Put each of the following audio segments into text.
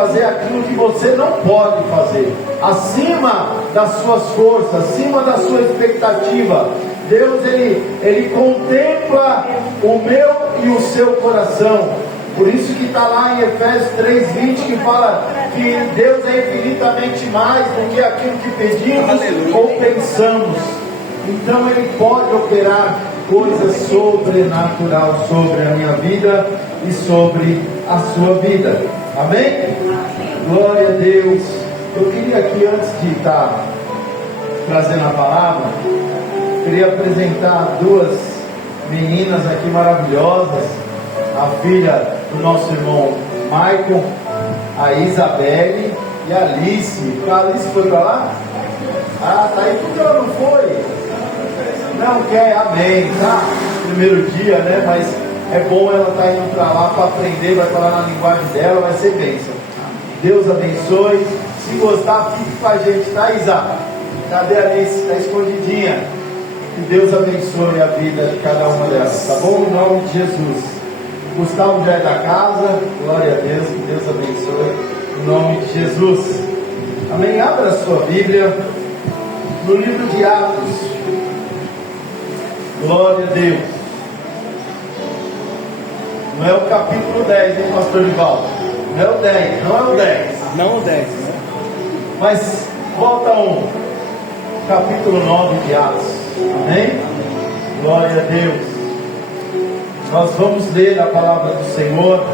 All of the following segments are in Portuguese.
fazer aquilo que você não pode fazer, acima das suas forças, acima da sua expectativa. Deus, Ele contempla o meu e o seu coração. Por isso que está lá em Efésios 3:20, que fala que Deus é infinitamente mais do que aquilo que pedimos ou pensamos. Então Ele pode operar coisas sobrenatural sobre a minha vida e sobre a sua vida. Amém? Glória a Deus. Eu queria aqui, antes de estar trazendo a palavra, queria apresentar duas meninas aqui maravilhosas, a filha do nosso irmão Michael, a Isabelle e a Alice. A Alice foi para lá? Ah, tá aí. Por que ela não foi? Não quer, amém, tá? Primeiro dia, né? Mas é bom ela estar indo para lá para aprender, vai falar na linguagem dela, vai ser bênção. Deus abençoe. Se gostar, fique com a gente, tá, Isa? Cadê a Alice? Está escondidinha. Que Deus abençoe a vida de cada uma delas, tá bom? Em nome de Jesus. Gustavo já é da casa, glória a Deus, que Deus abençoe, em nome de Jesus. Amém? Abra a sua Bíblia no livro de Atos. Glória a Deus. Não é o capítulo 10, hein, pastor Divaldo? Não é o 10, não é o 10. Não o 10, né? Mas volta capítulo 9 de Atos. Amém? Glória a Deus. Nós vamos ler a palavra do Senhor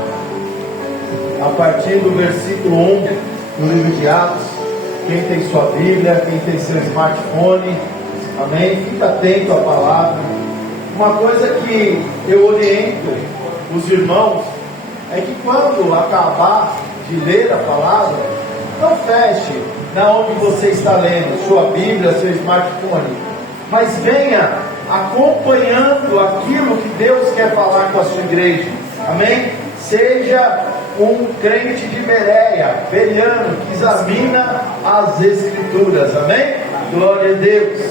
a partir do versículo 1 do livro de Atos. Quem tem sua Bíblia, quem tem seu smartphone, amém? Fica atento à palavra. Uma coisa que eu oriento os irmãos é que quando acabar de ler a palavra, não feche na onde você está lendo, sua Bíblia, seu smartphone, mas venha acompanhando aquilo que Deus quer falar com a sua igreja. Amém? Seja um crente de Bereia, beriano, que examina as Escrituras. Amém? Glória a Deus.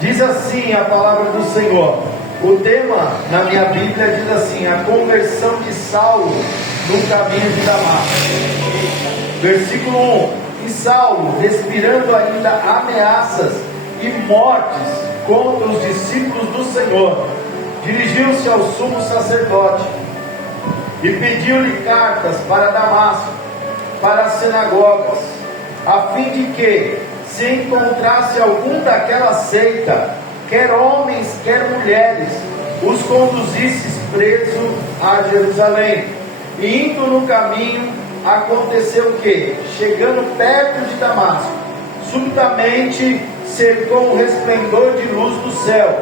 Diz assim a palavra do Senhor. O tema na minha Bíblia diz assim: a conversão de Saulo no caminho de Damasco. Versículo 1. E Saulo, respirando ainda ameaças e mortes contra os discípulos do Senhor, dirigiu-se ao sumo sacerdote e pediu-lhe cartas para Damasco, para as sinagogas, a fim de que, se encontrasse algum daquela seita, quer homens, quer mulheres, os conduzisses preso a Jerusalém. E indo no caminho, aconteceu que, chegando perto de Damasco, subitamente cercou um resplendor de luz do céu,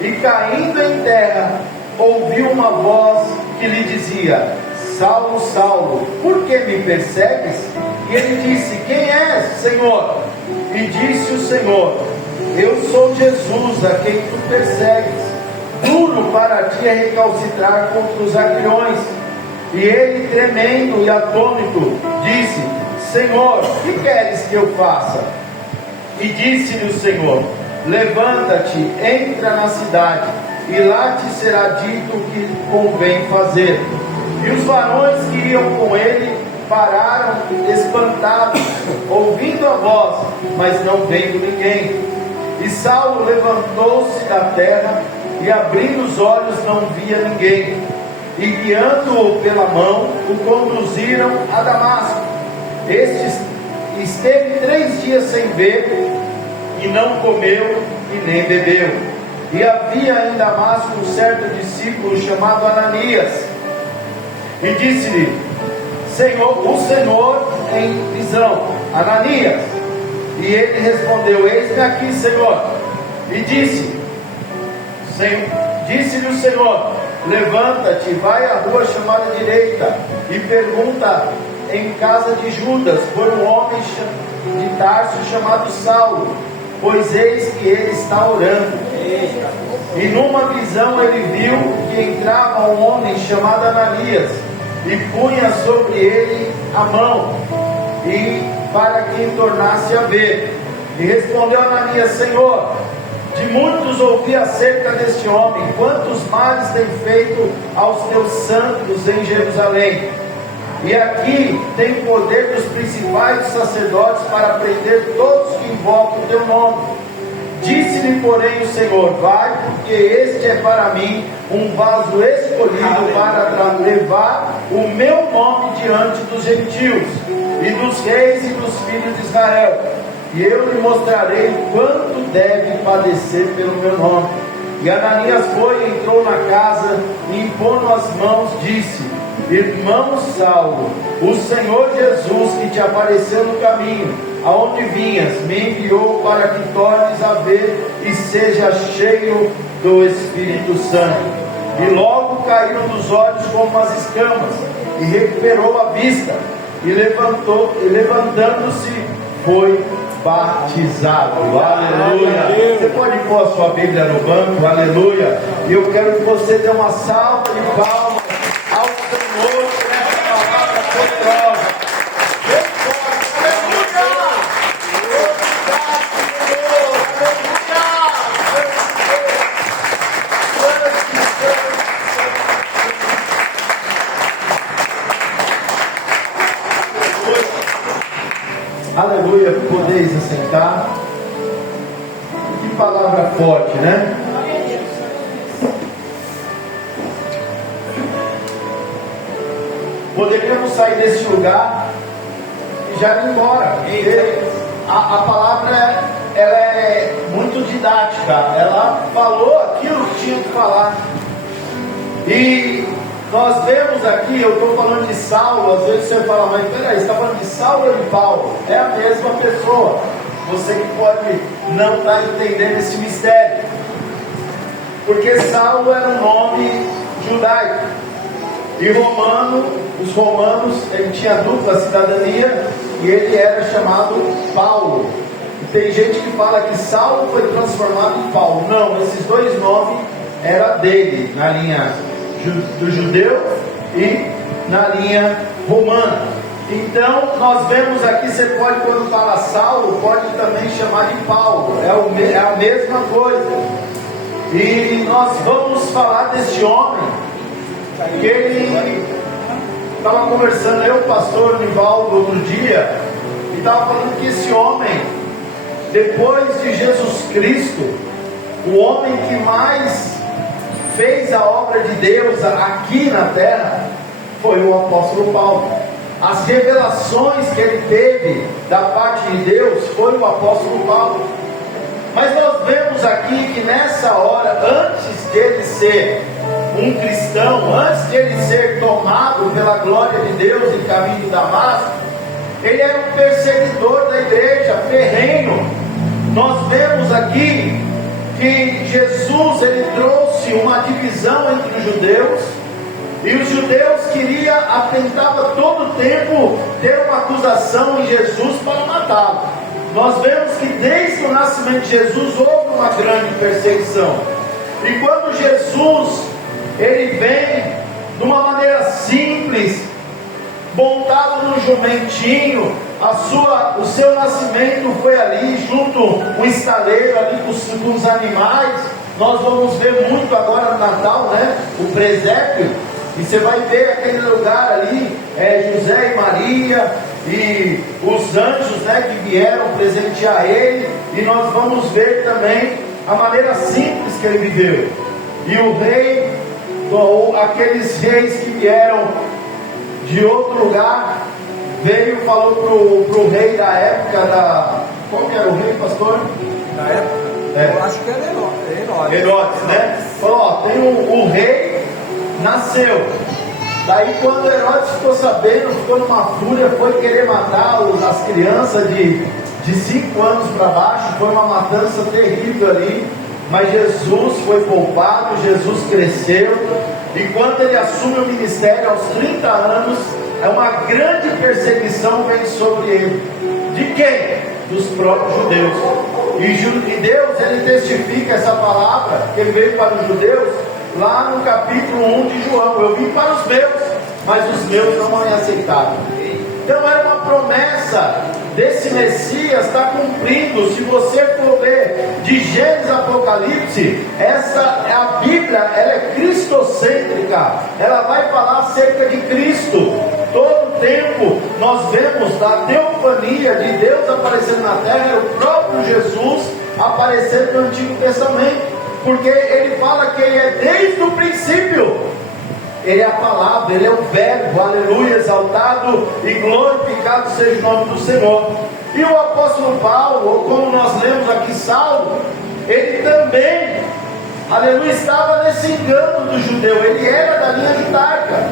e caindo em terra, ouviu uma voz que lhe dizia: Saulo, Saulo, por que me persegues? E ele disse: quem és, Senhor? E disse o Senhor: eu sou Jesus, a quem tu persegues. Duro para ti é recalcitrar contra os aguilhões. E ele, tremendo e atônito, disse: Senhor, que queres que eu faça? E disse-lhe o Senhor: levanta-te, entra na cidade, e lá te será dito o que convém fazer. E os varões que iam com ele pararam espantados, ouvindo a voz, mas não vendo ninguém. E Saulo levantou-se da terra, e abrindo os olhos não via ninguém. E guiando-o pela mão, o conduziram a Damasco. Este esteve 3 dias sem ver, e não comeu e nem bebeu. E havia em Damasco um certo discípulo chamado Ananias. E disse-lhe o Senhor em visão: Ananias. E ele respondeu: eis-me aqui, Senhor. E disse-lhe o Senhor: levanta-te, vai à rua chamada direita, e pergunta em casa de Judas por um homem de Tarso chamado Saulo, pois eis que ele está orando. E numa visão ele viu que entrava um homem chamado Ananias, e punha sobre ele a mão, e para que o tornasse a ver. E respondeu Ananias: Senhor, de muitos ouvi acerca deste homem, quantos males tem feito aos teus santos em Jerusalém. E aqui tem o poder dos principais sacerdotes para prender todos que invocam o teu nome. Disse-lhe, porém, o Senhor: vai, porque este é para mim um vaso escolhido para levar o meu nome diante dos gentios e dos reis e dos filhos de Israel. E eu lhe mostrarei quanto deve padecer pelo meu nome. E Ananias foi e entrou na casa, e impondo as mãos, disse: irmão Saulo, o Senhor Jesus, que te apareceu no caminho, aonde vinhas, me enviou para que tornes a ver e seja cheio do Espírito Santo. E logo caíram dos olhos como as escamas, e recuperou a vista, e levantando-se, foi batizado. Aleluia. Você pode pôr a sua Bíblia no banco. Aleluia. E eu quero que você dê uma salva de palmas ao Senhor por essa palavra poderosa. Aleluia, podeis assentar. Que palavra forte, né? Poderíamos sair desse lugar e já ir embora. A palavra ela é muito didática. Ela falou aquilo que tinha que falar. E nós vemos aqui, eu estou falando de Saulo. Às vezes você fala, mas peraí, você está falando de Saulo ou de Paulo? É a mesma pessoa. Você que pode não estar entendendo esse mistério. Porque Saulo era um nome judaico. E os romanos, ele tinha dupla cidadania e ele era chamado Paulo. E tem gente que fala que Saulo foi transformado em Paulo. Não, esses dois nomes eram dele, na linha do judeu e na linha romana. Então nós vemos aqui, você pode, quando fala Saulo, pode também chamar de Paulo, é a mesma coisa. E nós vamos falar desse homem, que ele estava conversando, eu, o pastor Nivaldo, outro dia, e estava falando que esse homem, depois de Jesus Cristo, o homem que mais fez a obra de Deus aqui na terra foi o apóstolo Paulo. As revelações que ele teve da parte de Deus foi o apóstolo Paulo. Mas nós vemos aqui que nessa hora, antes dele ser um cristão, antes dele ser tomado pela glória de Deus em caminho de Damasco, ele era um perseguidor da igreja, ferrenho. Nós vemos aqui que Jesus, ele trouxe uma divisão entre os judeus, e os judeus atentavam todo o tempo ter uma acusação em Jesus para matá-lo. Nós vemos que desde o nascimento de Jesus houve uma grande perseguição. E quando Jesus, ele vem de uma maneira simples, montado num jumentinho, o seu nascimento foi ali, junto um estaleiro ali com os animais. Nós vamos ver muito agora no Natal, né? O presépio. E você vai ver aquele lugar ali, José e Maria, e os anjos, né, que vieram presentear ele. E nós vamos ver também a maneira simples que ele viveu. E o rei, ou aqueles reis que vieram de outro lugar, veio e falou pro rei da época qual que era o rei, pastor? Da época? Eu acho que era Herodes, né? Falou, ó, tem o rei nasceu. Daí quando Herodes ficou sabendo, ficou numa fúria, foi querer matar as crianças de 5 anos para baixo. Foi uma matança terrível ali. Mas Jesus foi poupado, Jesus cresceu. E quando ele assume o ministério aos 30 anos, uma grande perseguição vem sobre ele. De quem? Dos próprios judeus. E Deus, ele testifica essa palavra que veio para os judeus lá no capítulo 1 de João. Eu vim para os meus, mas os meus não me aceitaram. Então era uma promessa desse Messias está cumprindo. Se você for ver de Gênesis a Apocalipse, a Bíblia, ela é cristocêntrica. Ela vai falar acerca de Cristo. Todo tempo nós vemos a teofania de Deus aparecendo na terra, é o próprio Jesus aparecendo no Antigo Testamento, porque ele fala que ele é desde o princípio, ele é a palavra, ele é o verbo, aleluia, exaltado e glorificado seja o nome do Senhor. E o apóstolo Paulo, ou como nós lemos aqui, Saulo, ele também, aleluia, estava nesse engano do judeu. Ele era da linha judaica,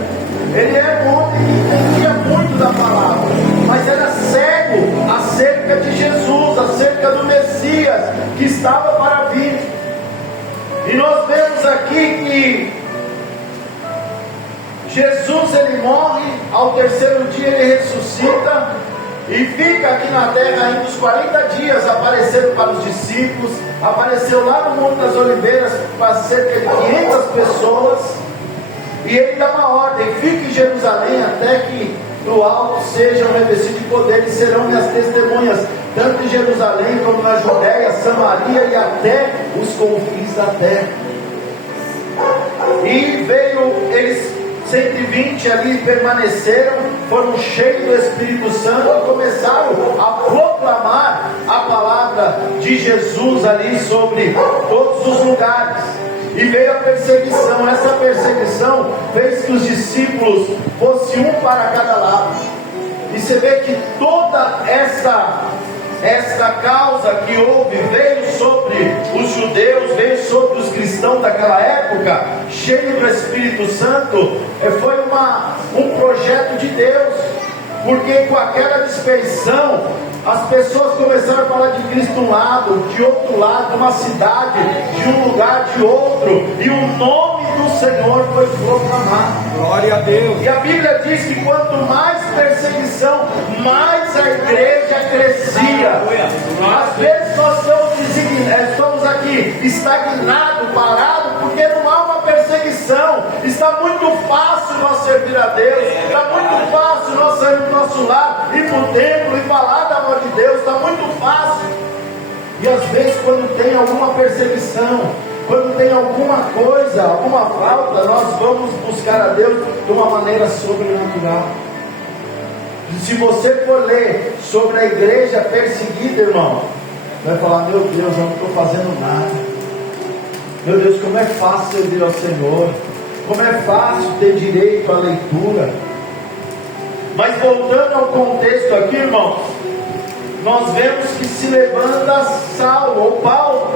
ele era um homem que entendia muito da palavra, mas era cego acerca de Jesus, acerca do Messias que estava para vir. E nós vemos aqui que Jesus, ele morre, ao terceiro dia ele ressuscita e fica aqui na terra ainda os 40 dias aparecendo para os discípulos. Apareceu lá no Monte das Oliveiras para cerca de 500 pessoas, e ele dá uma ordem: fique em Jerusalém até que do alto sejam revestidos de poder, e serão minhas testemunhas, tanto em Jerusalém como na Judéia, Samaria e até os confins da terra. E veio, eles 120 ali permaneceram, foram cheios do Espírito Santo e começaram a proclamar a palavra de Jesus ali sobre todos os lugares. E veio a perseguição. Essa perseguição fez que os discípulos fossem um para cada lado. E você vê que toda esta causa que houve veio sobre os judeus, veio sobre os cristãos daquela época, cheio do Espírito Santo. Foi um projeto de Deus, porque com aquela dispersão as pessoas começaram a falar de Cristo de um lado, de outro lado, de uma cidade, de um lugar, de outro, e o nome do Senhor foi proclamado. Glória a Deus. E a Bíblia diz que quanto mais perseguição, mais a igreja crescia. Às vezes nós estamos aqui estagnados, parados, porque não há uma perseguição. Está muito fácil nós servir a Deus, está muito fácil nós sair do nosso lar, ir para o templo e falar da amor de Deus, está muito fácil. E às vezes quando tem alguma perseguição, quando tem alguma coisa, alguma falta, nós vamos buscar a Deus de uma maneira sobrenatural. Se você for ler sobre a igreja perseguida, irmão, vai falar: meu Deus, eu não estou fazendo nada. Meu Deus, como é fácil servir ao Senhor, como é fácil ter direito à leitura. Mas voltando ao contexto aqui, irmãos, nós vemos que se levanta Saulo, ou Paulo,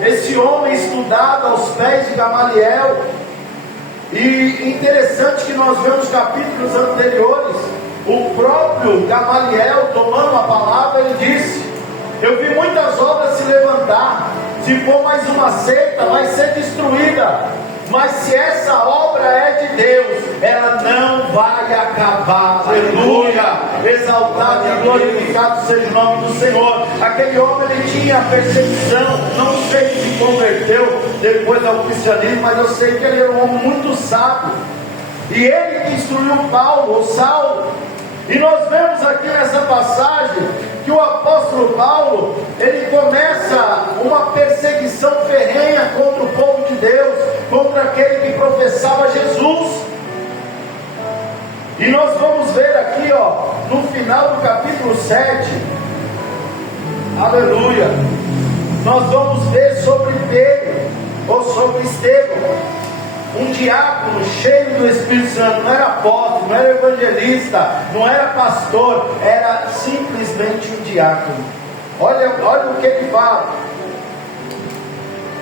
esse homem estudado aos pés de Gamaliel. E interessante que nós vemos capítulos anteriores, o próprio Gamaliel tomando a palavra, ele disse: eu vi muitas obras se levantar, se for mais uma seita vai ser destruída, mas se essa obra é de Deus, ela não vai acabar. Aleluia, exaltado e glorificado seja o nome do Senhor. Aquele homem, ele tinha perseguição, não sei se se converteu depois ao cristianismo, mas eu sei que ele era um homem muito sábio, e ele que instruiu Paulo, ou Saulo. E nós vemos aqui nessa passagem que o apóstolo Paulo, ele começa uma perseguição ferrenha contra o povo de Deus, contra aquele que professava Jesus. E nós vamos ver aqui, no final do capítulo 7, aleluia, nós vamos ver sobre Pedro, ou sobre Estevão, um diácono cheio do Espírito Santo. Não era apóstolo, não era evangelista, não era pastor, era simplesmente um diácono. Olha o que ele fala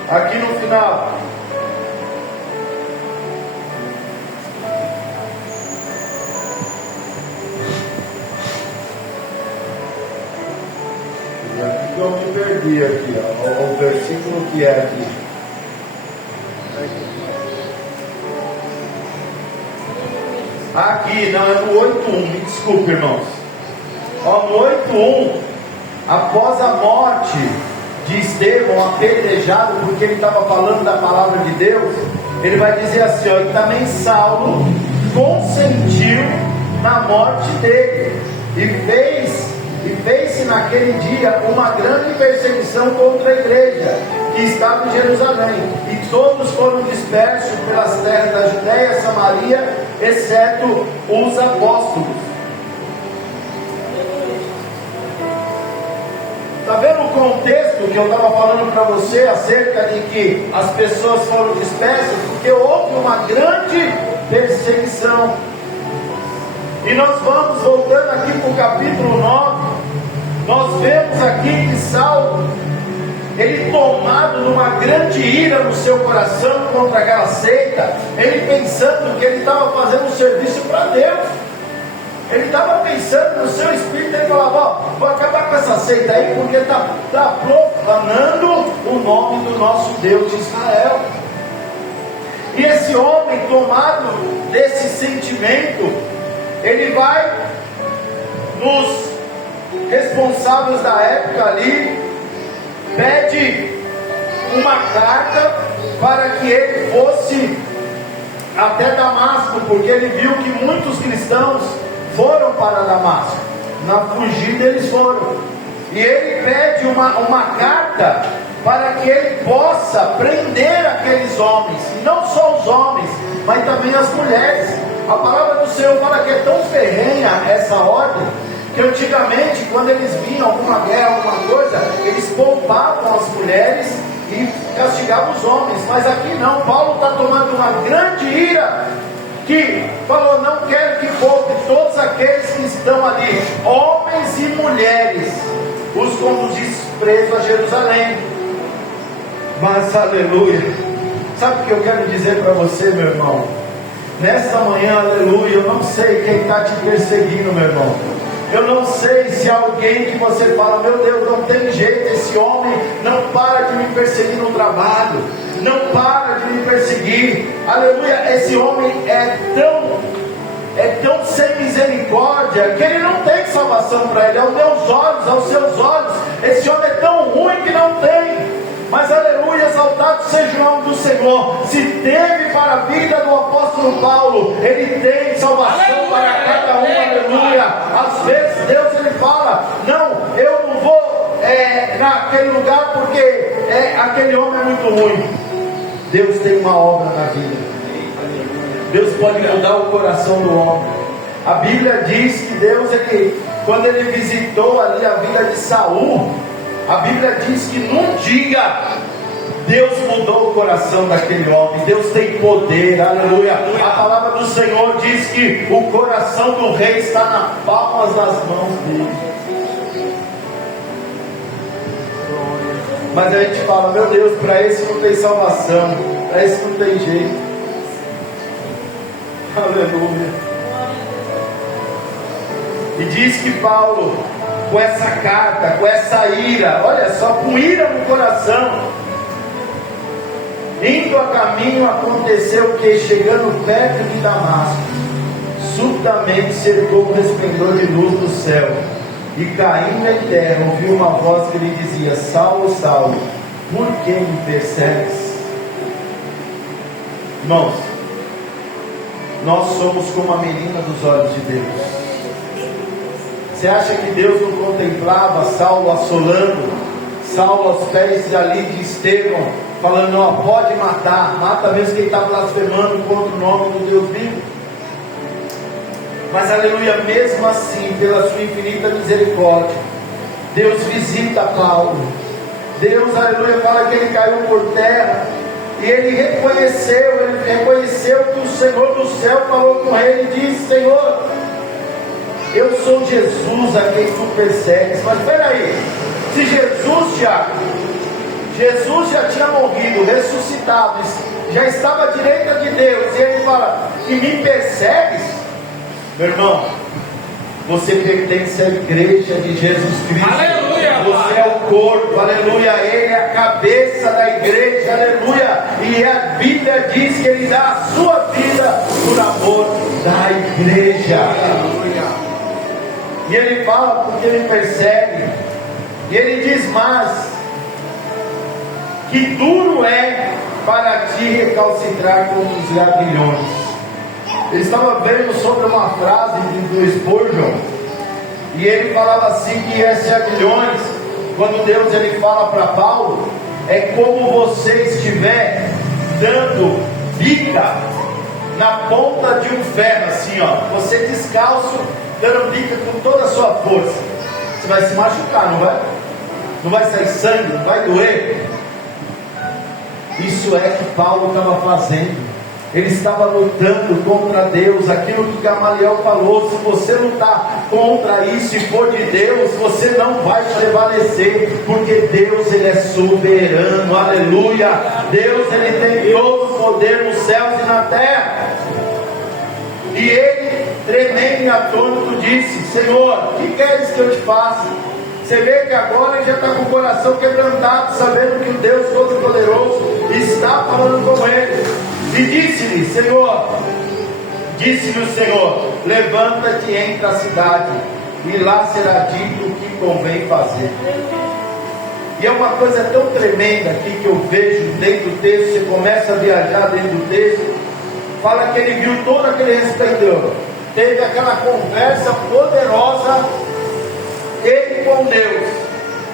aqui no final. E aqui que eu me perdi aqui, o versículo que é aqui. Aqui, não, é no 8.1, me desculpe, irmãos. No 8.1, após a morte de Estevão, apedrejado, porque ele estava falando da palavra de Deus, ele vai dizer assim, e também Saulo consentiu na morte dele, e fez-se naquele dia uma grande perseguição contra a igreja que estava em Jerusalém, e todos foram dispersos pelas terras da Judéia, Samaria exceto os apóstolos. Está vendo o contexto que eu estava falando para você acerca de que as pessoas foram dispersas? Porque houve uma grande perseguição. E nós vamos voltando aqui para o capítulo 9. Nós vemos aqui que Saulo, ele tomado numa grande ira no seu coração contra aquela seita, ele pensando que ele estava fazendo um serviço para Deus. Ele estava pensando no seu espírito, ele falava: ó, vou acabar com essa seita aí, porque está profanando o nome do nosso Deus de Israel. E esse homem, tomado desse sentimento, ele vai nos responsáveis da época ali, pede uma carta para que ele fosse até Damasco, porque ele viu que muitos cristãos foram para Damasco, na fugida eles foram, e ele pede uma carta para que ele possa prender aqueles homens, e não só os homens, mas também as mulheres. A palavra do Senhor fala que é tão ferrenha essa ordem, que antigamente, quando eles vinham alguma guerra, alguma coisa, eles poupavam as mulheres e castigavam os homens. Mas aqui não, Paulo está tomando uma grande ira, que falou: não quero que poupe todos aqueles que estão ali, homens e mulheres, os conduzisse presos a Jerusalém. Mas aleluia, sabe o que eu quero dizer para você, meu irmão? Nesta manhã, aleluia, eu não sei quem está te perseguindo, meu irmão. Eu não sei se alguém que você fala: meu Deus, não tem jeito, esse homem não para de me perseguir no trabalho, não para de me perseguir, aleluia, esse homem é tão sem misericórdia, que ele não tem salvação para ele, aos meus olhos, aos seus olhos, esse homem é tão ruim que não tem. Mas aleluia, exaltado seja o nome do Senhor. Se teve para a vida do apóstolo Paulo, ele tem salvação, aleluia, para cada um, aleluia. Às vezes Deus ele fala: não, eu não vou naquele lugar porque aquele homem é muito ruim. Deus tem uma obra na vida. Deus pode mudar o coração do homem. A Bíblia diz que Deus, quando ele visitou ali a vida de Saul, a Bíblia diz que num dia Deus mudou o coração daquele homem. Deus tem poder, aleluia. A palavra do Senhor diz que o coração do rei está nas palmas das mãos dele. Mas a gente fala: meu Deus, para esse não tem salvação, para esse não tem jeito. Aleluia. E diz que Paulo, com essa carta, com essa ira, olha só, com ira no coração, indo a caminho, aconteceu que, chegando perto de Damasco, subitamente cercou um resplendor de luz do céu, e caindo em terra, ouviu uma voz que lhe dizia: Saulo, Saulo, por que me persegues? Irmãos, nós somos como a menina dos olhos de Deus. Você acha que Deus não contemplava Saulo assolando, Saulo aos pés ali de Estevão, falando: ó, pode matar, mata mesmo quem está blasfemando contra o nome do Deus vivo? Mas aleluia, mesmo assim, pela sua infinita misericórdia, Deus visita Paulo. Deus, aleluia, fala que ele caiu por terra, e ele reconheceu que o Senhor do céu falou com ele e disse: Senhor, eu sou Jesus a quem tu persegues. Mas espera aí, se Jesus já tinha morrido, ressuscitado, já estava à direita de Deus, e ele fala: e me persegues? Meu irmão, você pertence à igreja de Jesus Cristo. Aleluia, você é o corpo, aleluia. Ele é a cabeça da igreja, aleluia. E a Bíblia diz que ele dá a sua vida por amor da igreja, aleluia. E ele fala: porque ele persegue. E ele diz mais: que duro é para ti recalcitrar contra os grilhões. Ele estava vendo sobre uma frase do Spurgeon, e ele falava assim: que esses aguilhões, quando Deus ele fala para Paulo, é como você estiver dando bica na ponta de um ferro, assim, ó. Você descalço, dando bica com toda a sua força. Você vai se machucar, não vai? Não vai sair sangue, não vai doer. Isso é que Paulo estava fazendo. Ele estava lutando contra Deus. Aquilo que Gamaliel falou: se você lutar contra isso e for de Deus, você não vai prevalecer, porque Deus, Ele é soberano. Aleluia. Deus, Ele tem todo o poder nos céus e na terra. E ele, tremendo e atônito, disse: Senhor, que queres que eu te faça? Você vê que agora ele já está com o coração quebrantado, sabendo que o Deus Todo-Poderoso está falando com ele. E disse-lhe o Senhor: levanta-te e entra a cidade, e lá será dito o que convém fazer. E é uma coisa tão tremenda aqui que eu vejo dentro do texto. Você começa a viajar dentro do texto. Fala que ele viu todo aquele resplendor, teve aquela conversa poderosa, ele com Deus.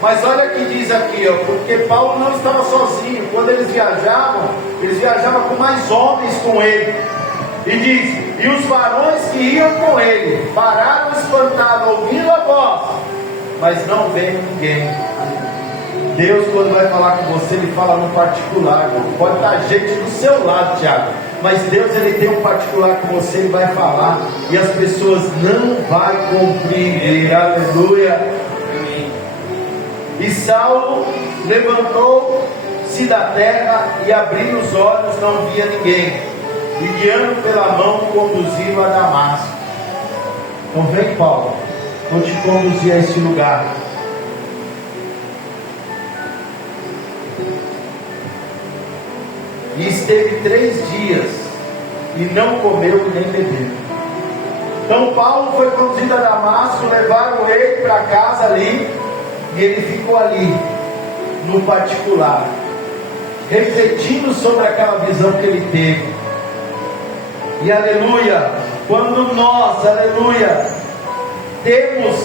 Mas olha o que diz aqui, ó, porque Paulo não estava sozinho. Quando eles viajavam com mais homens com ele. E diz: e os varões que iam com ele pararam espantados, ouvindo a voz, mas não vendo ninguém. Deus, quando vai falar com você, Ele fala no particular, irmão. Pode estar gente do seu lado, Tiago, mas Deus, Ele tem um particular com você, Ele vai falar, e as pessoas não vão compreender. Aleluia. E Saulo levantou-se da terra e, abrindo os olhos, não via ninguém, e guiando pela mão conduziu a Damasco. Então vem, Paulo, vou te conduzir a esse lugar. E esteve 3 dias e não comeu nem bebeu. Então Paulo foi conduzido a Damasco, levaram ele para casa ali, e ele ficou ali no particular, refletindo sobre aquela visão que ele teve. E aleluia, quando nós, aleluia, temos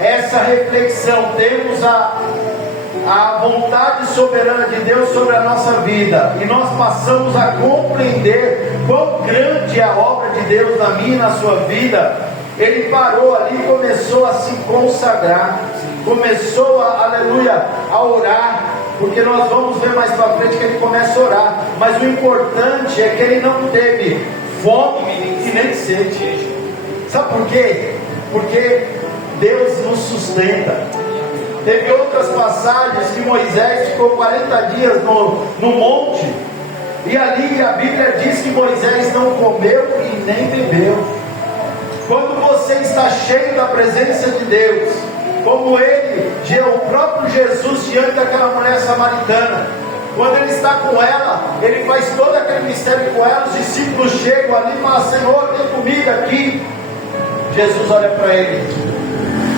essa reflexão, temos a vontade soberana de Deus sobre a nossa vida, e nós passamos a compreender quão grande é a obra de Deus na minha e na sua vida. Ele parou ali e começou a se consagrar, começou aleluia, a orar, porque nós vamos ver mais para frente que ele começa a orar. Mas o importante é que ele não teve fome e nem sede. Sabe por quê? Porque Deus nos sustenta. Teve outras passagens que Moisés ficou 40 dias no monte, e ali a Bíblia diz que Moisés não comeu e nem bebeu. Quando você está cheio da presença de Deus, como o próprio Jesus diante daquela mulher samaritana, quando ele está com ela, ele faz todo aquele mistério com ela, os discípulos chegam ali e falam: Senhor, tem comida aqui. Jesus olha para ele: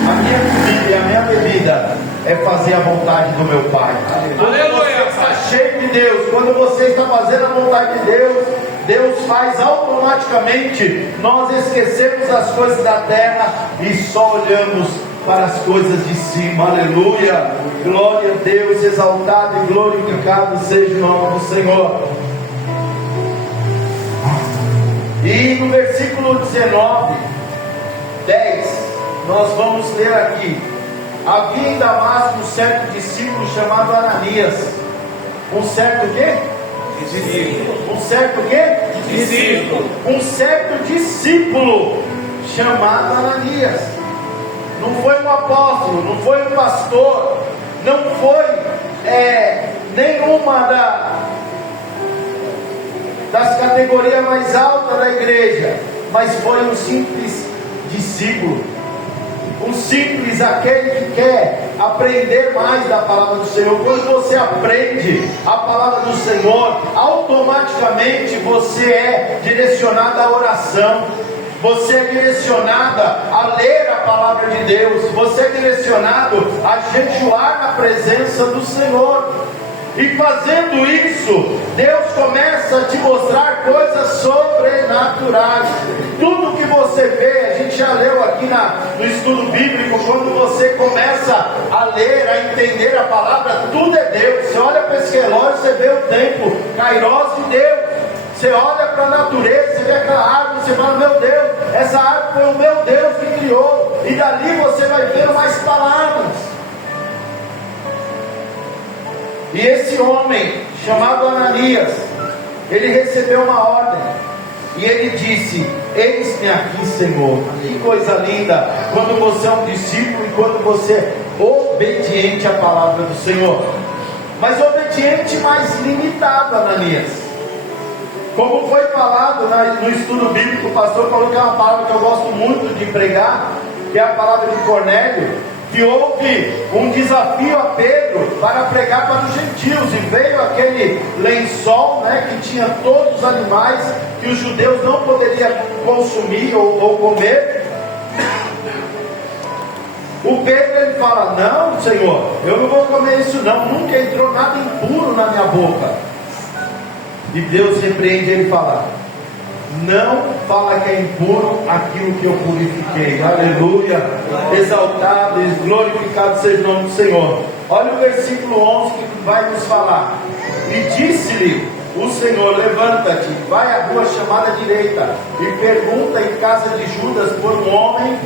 a minha comida e a minha bebida é fazer a vontade do meu Pai. Quando você está cheio de Deus, quando você está fazendo a vontade de Deus, Deus faz automaticamente nós esquecemos as coisas da terra e só olhamos para as coisas de cima. Aleluia, glória a Deus, exaltado e glorificado seja o nome do Senhor. E no versículo 19, 10, nós vamos ler aqui: havia em Damasco um certo discípulo chamado Ananias. Um certo quê? Discípulo. Um certo quê? Discípulo. Um certo discípulo chamado Ananias. Não foi um apóstolo, não foi um pastor, não foi nenhuma das categorias mais altas da igreja, mas foi um simples discípulo. Um simples, aquele que quer aprender mais da palavra do Senhor. Quando você aprende a palavra do Senhor, automaticamente você é direcionado à oração, você é direcionada a ler a palavra de Deus, você é direcionado a jejuar na presença do Senhor. E fazendo isso, Deus começa a te mostrar coisas sobrenaturais. Tudo que você vê, a gente já leu aqui no estudo bíblico, quando você começa a ler, a entender a palavra, tudo é Deus. Você olha para esse relógio, você vê o tempo, Kairos de Deus. Você olha para a natureza, você vê aquela árvore, você fala, meu Deus, essa árvore foi o meu Deus que criou. E dali você vai ver mais palavras. E esse homem, chamado Ananias, ele recebeu uma ordem. E ele disse, eis-me aqui, Senhor. Que coisa linda, quando você é um discípulo e quando você é obediente à palavra do Senhor. Mas obediente mais limitado, Ananias. Como foi falado no estudo bíblico, o pastor falou que é uma palavra que eu gosto muito de pregar, que é a palavra de Cornélio, que houve um desafio a Pedro para pregar para os gentios, e veio aquele lençol, que tinha todos os animais que os judeus não poderiam consumir ou comer. O Pedro, ele fala, não, Senhor, eu não vou comer isso não, nunca entrou nada impuro na minha boca. E Deus repreende ele e fala, não fala que é impuro aquilo que eu purifiquei. Aleluia, exaltado e glorificado seja o nome do Senhor. Olha o versículo 11 que vai nos falar. E disse-lhe o Senhor, levanta-te, vai à rua chamada direita, e pergunta em casa de Judas por um homem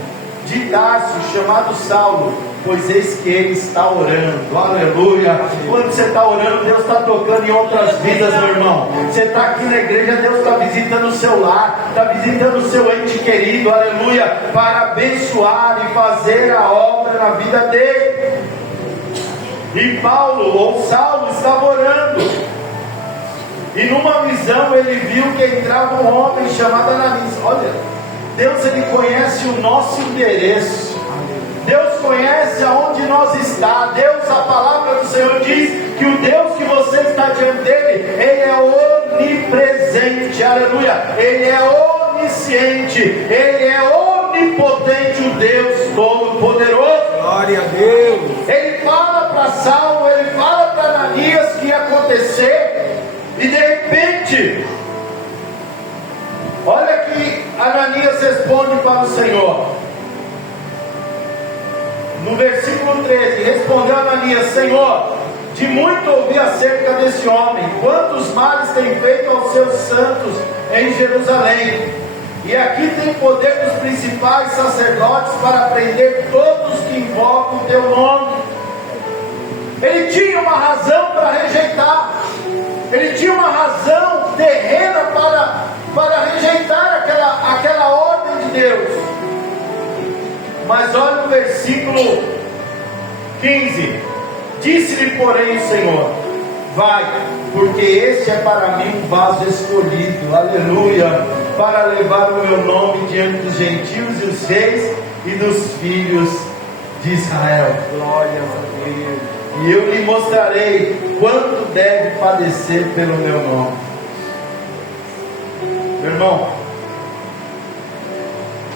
de Tarso, chamado Saulo, pois eis que ele está orando. Aleluia. Quando você está orando, Deus está tocando em outras vidas, meu irmão. Você está aqui na igreja, Deus está visitando o seu lar, está visitando o seu ente querido, aleluia, para abençoar e fazer a obra na vida dele. E Paulo, ou Saulo, estava orando, e numa visão ele viu que entrava um homem chamado Ananias. Olha, Deus, ele conhece o nosso endereço. Deus conhece aonde nós está. Deus, a palavra do Senhor diz que o Deus que você está diante dele, ele é onipresente, aleluia, ele é onisciente, ele é onipotente, o Deus todo-poderoso. Glória a Deus. Ele fala para Saulo, ele fala para Ananias que ia acontecer, e de repente, olha que Ananias responde para o Senhor. No versículo 13, respondeu Ananias, Senhor, de muito ouvi acerca desse homem, quantos males tem feito aos seus santos em Jerusalém, e aqui tem poder dos principais sacerdotes para prender todos que invocam o teu nome. Ele tinha uma razão para rejeitar, ele tinha uma razão terrena para rejeitar aquela ordem de Deus. Mas olha o versículo 15. Disse-lhe, porém, o Senhor, vai, porque este é para mim um vaso escolhido, aleluia, para levar o meu nome diante dos gentios e os reis e dos filhos de Israel. Glória a Deus. E eu lhe mostrarei quanto deve padecer pelo meu nome. Meu irmão,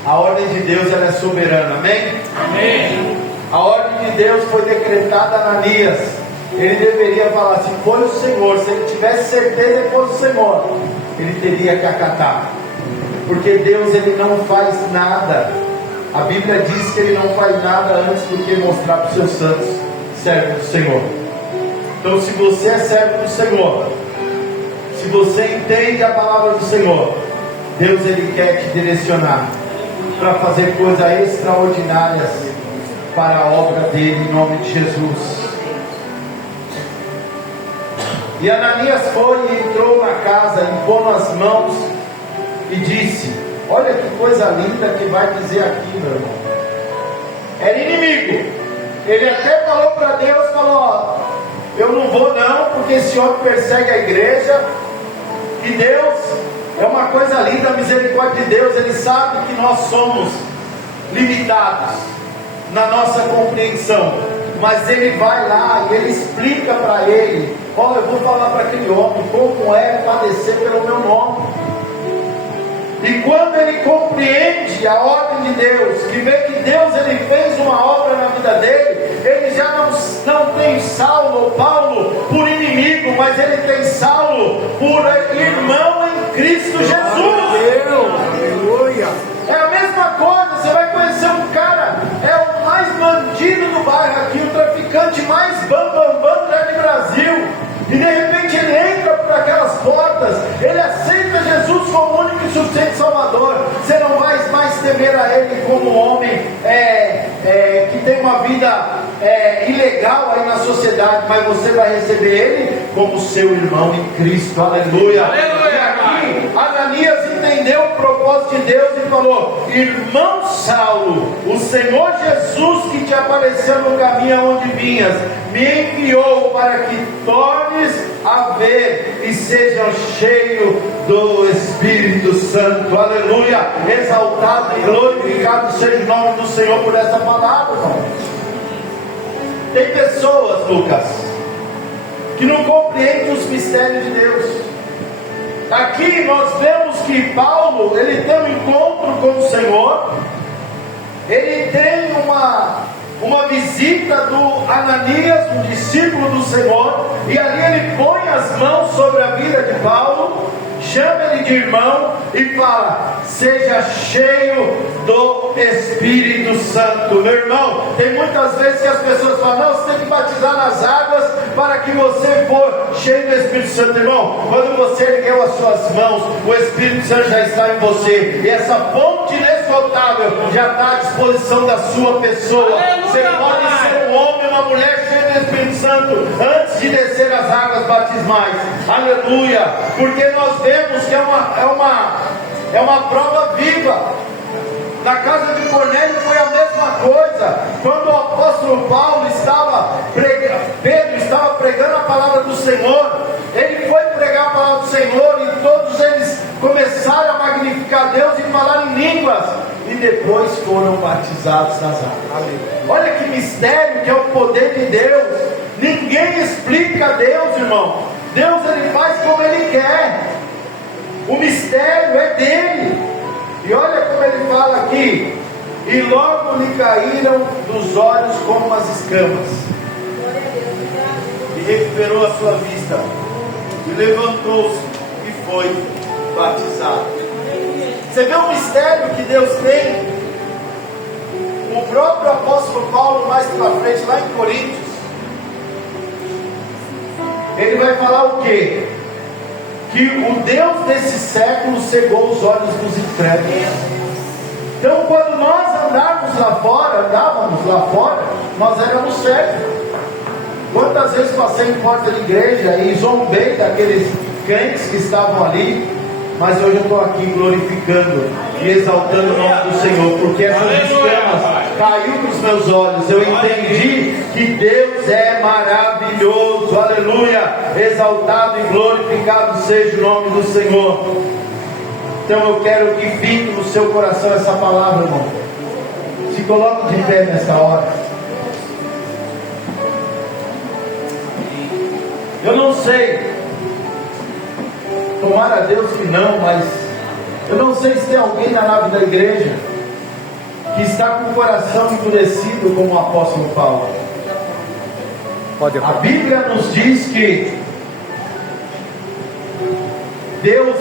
a ordem de Deus, ela é soberana, amém? Amém. A ordem de Deus foi decretada a Ananias. Ele deveria falar, se foi o Senhor, se ele tivesse certeza que fosse o Senhor, ele teria que acatar. Porque Deus, ele não faz nada. A Bíblia diz que ele não faz nada antes do que mostrar para os seus santos, servos do Senhor. Então, se você é servo do Senhor, se você entende a palavra do Senhor, Deus, ele quer te direcionar para fazer coisas extraordinárias para a obra dele, em nome de Jesus. E Ananias foi e entrou na casa, impôs as mãos e disse, olha que coisa linda que vai dizer aqui, meu irmão. Era inimigo. Ele até falou para Deus, falou, eu não vou não, porque esse homem persegue a igreja. E Deus, é uma coisa linda, a misericórdia de Deus, ele sabe que nós somos limitados na nossa compreensão, mas ele vai lá e ele explica para ele, olha, eu vou falar para aquele homem como é padecer pelo meu nome. E quando ele compreende a ordem de Deus, que vê que Deus, ele fez uma obra na vida dele, ele já não tem Saulo ou Paulo por inimigo, mas ele tem Saulo por irmão em Cristo Jesus. Aleluia. É a mesma coisa, você vai conhecer um cara, é o mais bandido do bairro aqui, o traficante mais bambambam do Brasil, e de repente ele entra por aquelas portas, ele aceita como um homem que tem uma vida ilegal aí na sociedade, mas você vai receber ele como seu irmão em Cristo. Aleluia. Aleluia. E aqui Ananias entendeu o propósito de Deus e falou: irmão Saulo, o Senhor Jesus que te apareceu no caminho aonde vinhas, me enviou para que tornes a ver e sejam cheios do Espírito Santo. Aleluia. Exaltado e glorificado seja o nome do Senhor por essa palavra, irmão. Tem pessoas, Lucas, que não compreendem os mistérios de Deus. Aqui nós vemos que Paulo, ele tem um encontro com o Senhor, ele tem uma visita do Ananias, um discípulo do Senhor, e ali ele põe as mãos sobre a vida de Paulo, chama ele de irmão e fala: seja cheio do Espírito Santo. Meu irmão, tem muitas vezes que as pessoas falam: não, você tem que batizar nas águas para que você for cheio do Espírito Santo. Irmão, quando você ergueu as suas mãos, o Espírito Santo já está em você, e essa fonte inesgotável já está à disposição da sua pessoa. Aleluia, você pode ser um homem, uma mulher cheia do Espírito Santo antes de descer as águas batismais. Aleluia. Porque nós vemos que é uma prova viva. Na casa de Cornélio foi a mesma coisa. Quando o apóstolo Paulo Pedro estava pregando a palavra do Senhor, ele foi pregar a palavra do Senhor e todos eles começaram a magnificar Deus e falar em línguas, e depois foram batizados nas águas. Olha que mistério que é o poder de Deus. Ninguém explica Deus, irmão. Deus, ele faz como ele quer. O mistério é dele. E olha como ele fala aqui: e logo lhe caíram dos olhos como as escamas, e recuperou a sua vista, e levantou-se e foi batizado. Você vê o mistério que Deus tem? O próprio apóstolo Paulo, mais para frente, lá em Coríntios, ele vai falar o quê? Que o Deus desse século cegou os olhos dos incrédulos. Então, quando nós andávamos lá fora, nós éramos cegos. Quantas vezes passei em porta de igreja e zombei daqueles crentes que estavam ali, mas hoje eu estou aqui glorificando e exaltando o nome do Senhor, porque essas escamas caiu dos meus olhos. Eu entendi que Deus é maravilhoso. Aleluia. Exaltado e glorificado seja o nome do Senhor. Então eu quero que fique no seu coração essa palavra, irmão. Se coloque de pé nessa hora. Eu não sei, tomara a Deus que não, mas eu não sei se tem alguém na nave da igreja que está com o coração endurecido como o apóstolo Paulo. A Bíblia nos diz que Deus